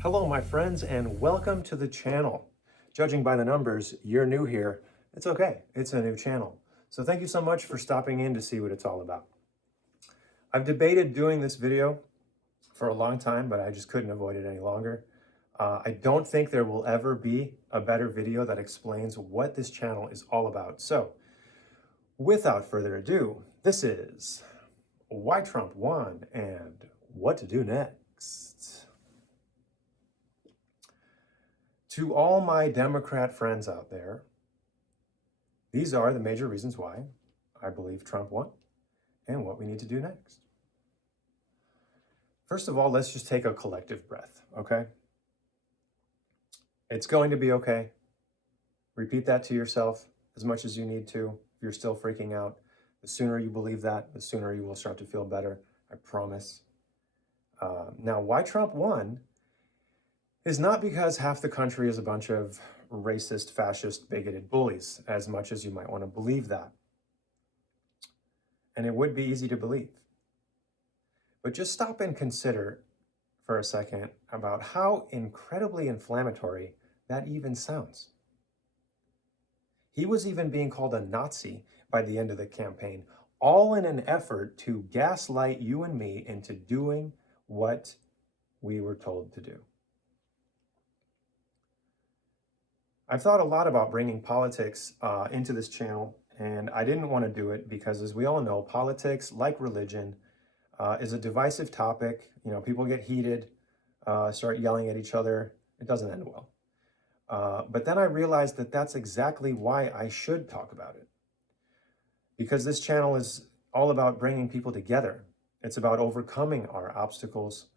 Hello, my friends, and welcome to the channel. Judging by the numbers, you're new here. It's okay, it's a new channel. So thank you so much for stopping in to see what it's all about. I've debated doing this video for a long time, but I just couldn't avoid it any longer. I don't think there will ever be a better video that explains what this channel is all about. So without further ado, this is why Trump won and what to do next. To all my Democrat friends out there, these are the major reasons why I believe Trump won and what we need to do next. First of all, let's just take a collective breath, okay? It's going to be okay. Repeat that to yourself as much as you need to. If you're still freaking out, the sooner you believe that, the sooner you will start to feel better, I promise. Now, why Trump won is not because half the country is a bunch of racist, fascist, bigoted bullies, as much as you might want to believe that. And it would be easy to believe. But just stop and consider for a second about how incredibly inflammatory that even sounds. He was even being called a Nazi by the end of the campaign, all in an effort to gaslight you and me into doing what we were told to do. I've thought a lot about bringing politics into this channel, and I didn't want to do it because, as we all know, politics, like religion, is a divisive topic. You know, people get heated, start yelling at each other. It doesn't end well. But then I realized that that's exactly why I should talk about it. Because this channel is all about bringing people together. It's about overcoming our obstacles,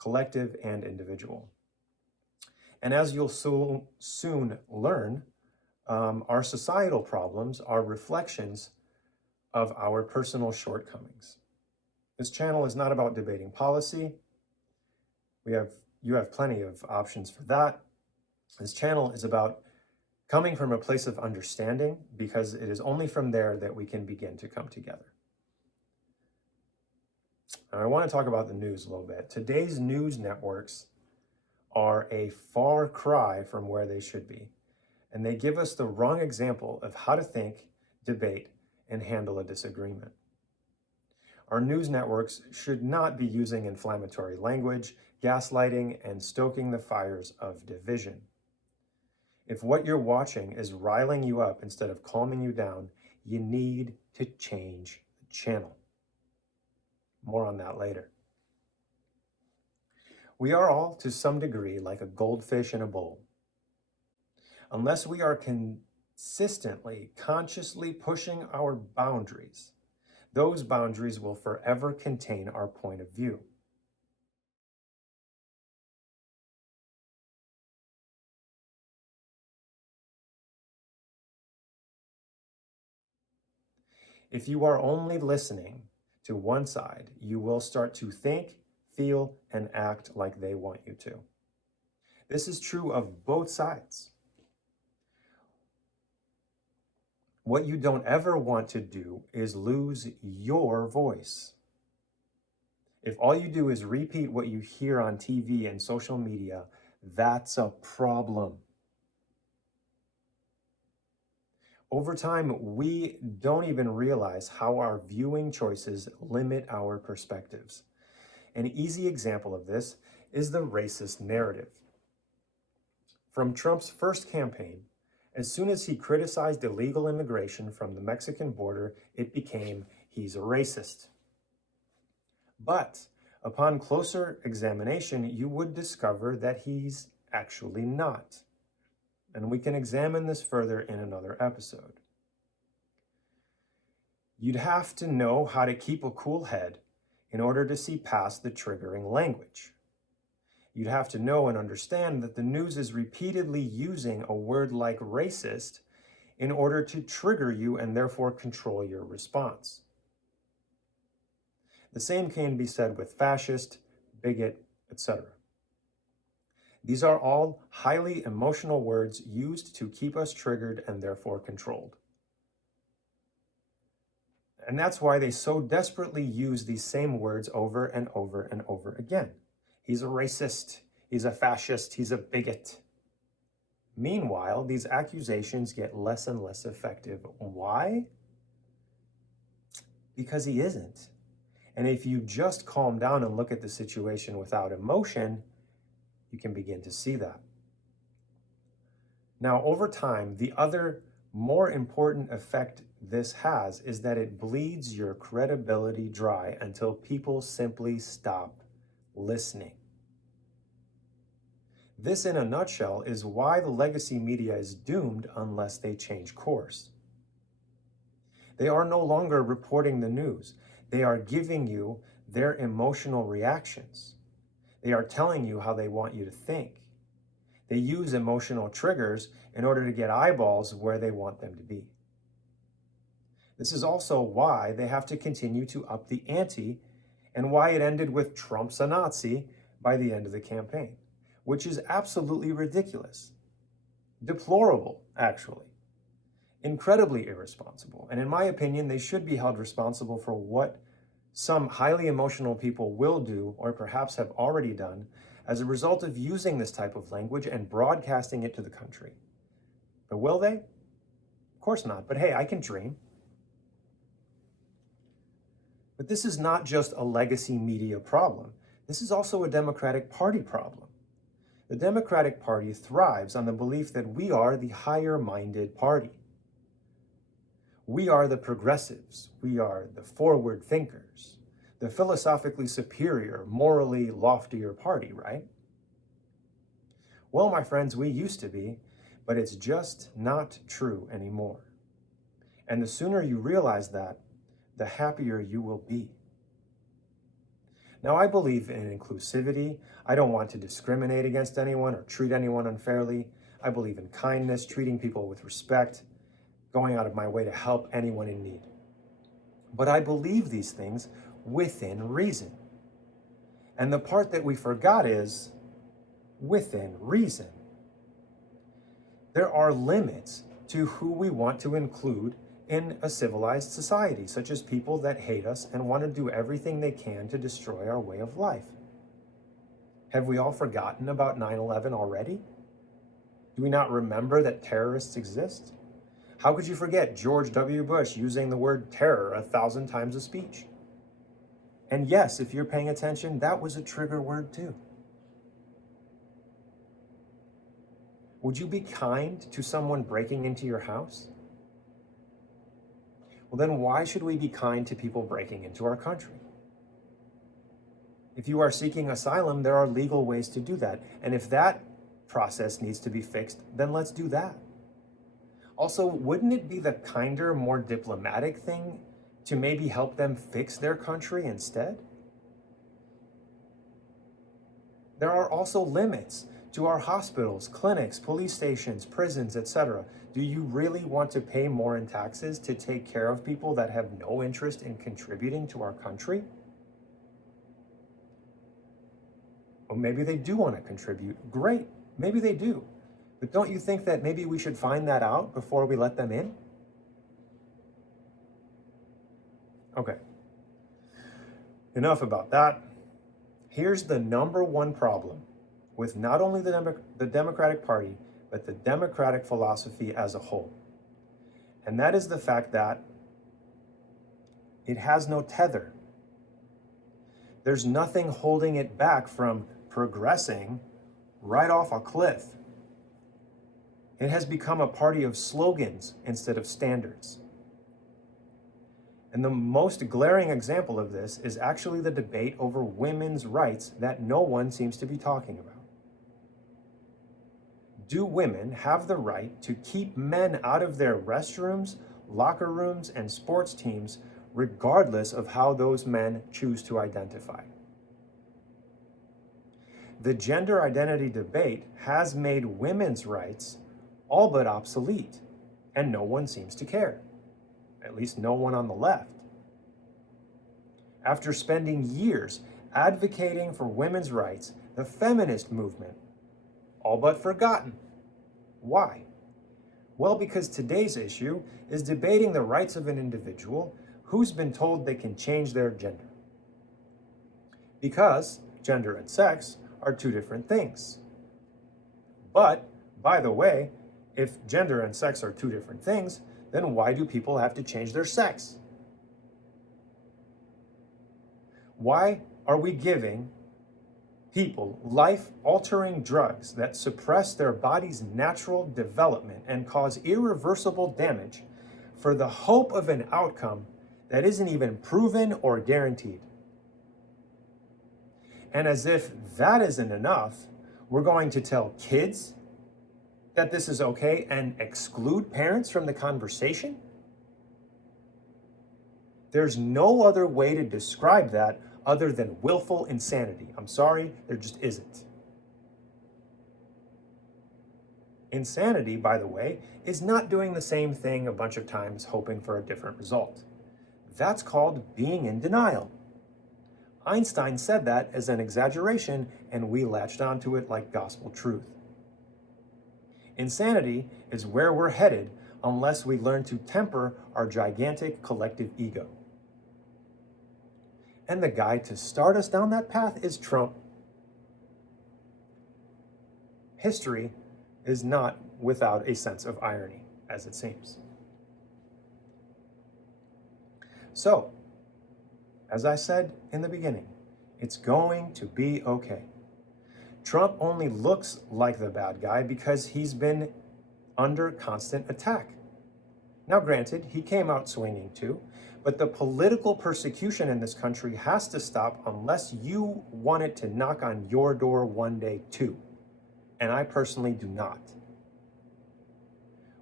collective and individual. And as you'll soon learn, our societal problems are reflections of our personal shortcomings. This channel is not about debating policy. You have plenty of options for that. This channel is about coming from a place of understanding, because it is only from there that we can begin to come together. Now, I want to talk about the news a little bit. Today's news networks are a far cry from where they should be, and they give us the wrong example of how to think, debate, and handle a disagreement. Our news networks should not be using inflammatory language, gaslighting, and stoking the fires of division. If what you're watching is riling you up instead of calming you down, you need to change the channel. More on that later. We are all, to some degree, like a goldfish in a bowl. Unless we are consistently, consciously pushing our boundaries, those boundaries will forever contain our point of view. If you are only listening to one side, you will start to think, feel, and act like they want you to. This is true of both sides. What you don't ever want to do is lose your voice. If all you do is repeat what you hear on TV and social media, that's a problem. Over time, we don't even realize how our viewing choices limit our perspectives. An easy example of this is the racist narrative. From Trump's first campaign, as soon as he criticized illegal immigration from the Mexican border, it became, he's a racist. But upon closer examination, you would discover that he's actually not. And we can examine this further in another episode. You'd have to know how to keep a cool head in order to see past the triggering language. You'd have to know and understand that the news is repeatedly using a word like racist in order to trigger you and therefore control your response. The same can be said with fascist, bigot, etc. These are all highly emotional words used to keep us triggered and therefore controlled. And that's why they so desperately use these same words over and over and over again. He's a racist. he's a fascist, he's a bigot. Meanwhile, these accusations get less and less effective. Why? Because he isn't. And if you just calm down and look at the situation without emotion, you can begin to see that. Now, over time, the other more important effect this has is that it bleeds your credibility dry until people simply stop listening. This, in a nutshell, is why the legacy media is doomed unless they change course. They are no longer reporting the news. They are giving you their emotional reactions. They are telling you how they want you to think. They use emotional triggers in order to get eyeballs where they want them to be. This is also why they have to continue to up the ante and why it ended with Trump's a Nazi by the end of the campaign, which is absolutely ridiculous. Deplorable, actually. Incredibly irresponsible. And in my opinion, they should be held responsible for what some highly emotional people will do or perhaps have already done as a result of using this type of language and broadcasting it to the country. But will they? Of course not. But hey, I can dream. But this is not just a legacy media problem. This is also a Democratic Party problem. The Democratic Party thrives on the belief that we are the higher-minded party. We are the progressives. We are the forward thinkers, the philosophically superior, morally loftier party, right? Well, my friends, we used to be, but it's just not true anymore. And the sooner you realize that, the happier you will be. Now, I believe in inclusivity. I don't want to discriminate against anyone or treat anyone unfairly. I believe in kindness, treating people with respect, going out of my way to help anyone in need. But I believe these things within reason. And the part that we forgot is within reason. There are limits to who we want to include in a civilized society, such as people that hate us and want to do everything they can to destroy our way of life. Have we all forgotten about 9/11 already? Do we not remember that terrorists exist? How could you forget George W. Bush using the word terror 1,000 times a speech? And yes, if you're paying attention, that was a trigger word too. Would you be kind to someone breaking into your house? Well, then why should we be kind to people breaking into our country? If you are seeking asylum, there are legal ways to do that. And if that process needs to be fixed, then let's do that. Also, wouldn't it be the kinder, more diplomatic thing to maybe help them fix their country instead? There are also limits to our hospitals, clinics, police stations, prisons, etc. Do you really want to pay more in taxes to take care of people that have no interest in contributing to our country? Well, maybe they do want to contribute. Great, maybe they do. But don't you think that maybe we should find that out before we let them in? Okay, enough about that. Here's the number one problem with not only the Democratic Party, but the democratic philosophy as a whole. And that is the fact that it has no tether. There's nothing holding it back from progressing right off a cliff. It has become a party of slogans instead of standards. And the most glaring example of this is actually the debate over women's rights that no one seems to be talking about. Do women have the right to keep men out of their restrooms, locker rooms, and sports teams, regardless of how those men choose to identify? The gender identity debate has made women's rights all but obsolete, and no one seems to care. At least no one on the left. After spending years advocating for women's rights, the feminist movement all but forgotten. Why? Well, because today's issue is debating the rights of an individual who's been told they can change their gender. Because gender and sex are two different things. But, by the way, if gender and sex are two different things, then why do people have to change their sex? Why are we giving people life-altering drugs that suppress their body's natural development and cause irreversible damage for the hope of an outcome that isn't even proven or guaranteed? And as if that isn't enough, we're going to tell kids that this is okay and exclude parents from the conversation? There's no other way to describe that other than willful insanity. I'm sorry, there just isn't. Insanity, by the way, is not doing the same thing a bunch of times hoping for a different result. That's called being in denial. Einstein said that as an exaggeration, and we latched onto it like gospel truth. Insanity is where we're headed unless we learn to temper our gigantic collective ego. And the guy to start us down that path is Trump. History is not without a sense of irony, as it seems. So, as I said in the beginning, it's going to be okay. Trump only looks like the bad guy because he's been under constant attack. Now, granted, he came out swinging too, but the political persecution in this country has to stop unless you want it to knock on your door one day too. And I personally do not.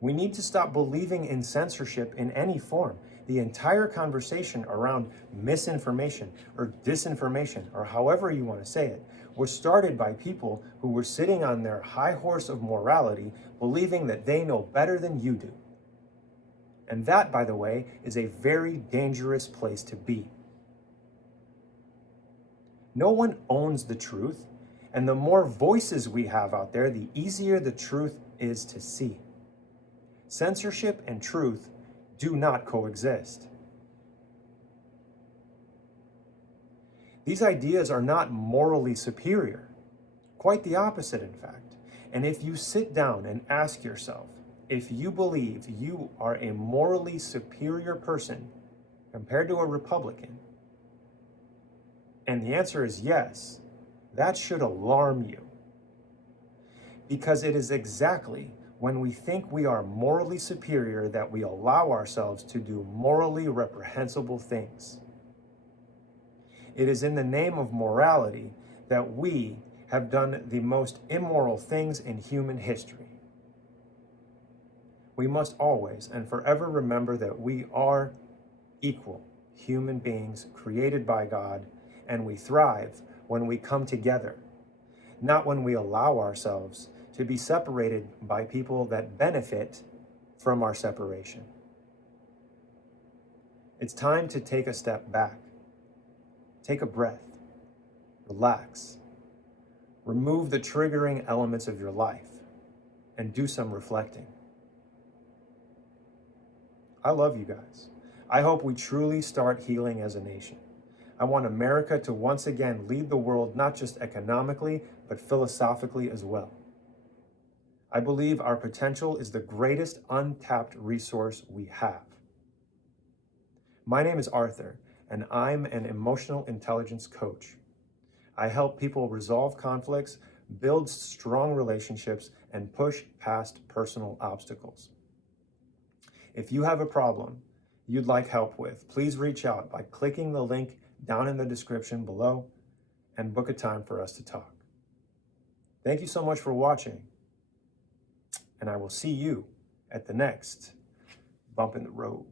We need to stop believing in censorship in any form. The entire conversation around misinformation or disinformation, or however you want to say it, was started by people who were sitting on their high horse of morality, believing that they know better than you do. And that, by the way, is a very dangerous place to be. No one owns the truth, and the more voices we have out there, the easier the truth is to see. Censorship and truth do not coexist. These ideas are not morally superior. Quite the opposite, in fact. And if you sit down and ask yourself, if you believe you are a morally superior person compared to a Republican, and the answer is yes, that should alarm you. Because it is exactly when we think we are morally superior that we allow ourselves to do morally reprehensible things. It is in the name of morality that we have done the most immoral things in human history. We must always and forever remember that we are equal human beings created by God, and we thrive when we come together, not when we allow ourselves to be separated by people that benefit from our separation. It's time to take a step back. Take a breath. Relax. Remove the triggering elements of your life and do some reflecting. I love you guys. I hope we truly start healing as a nation. I want America to once again lead the world, not just economically, but philosophically as well. I believe our potential is the greatest untapped resource we have. My name is Arthur, and I'm an emotional intelligence coach. I help people resolve conflicts, build strong relationships, and push past personal obstacles. If you have a problem you'd like help with, please reach out by clicking the link down in the description below and book a time for us to talk. Thank you so much for watching, and I will see you at the next bump in the road.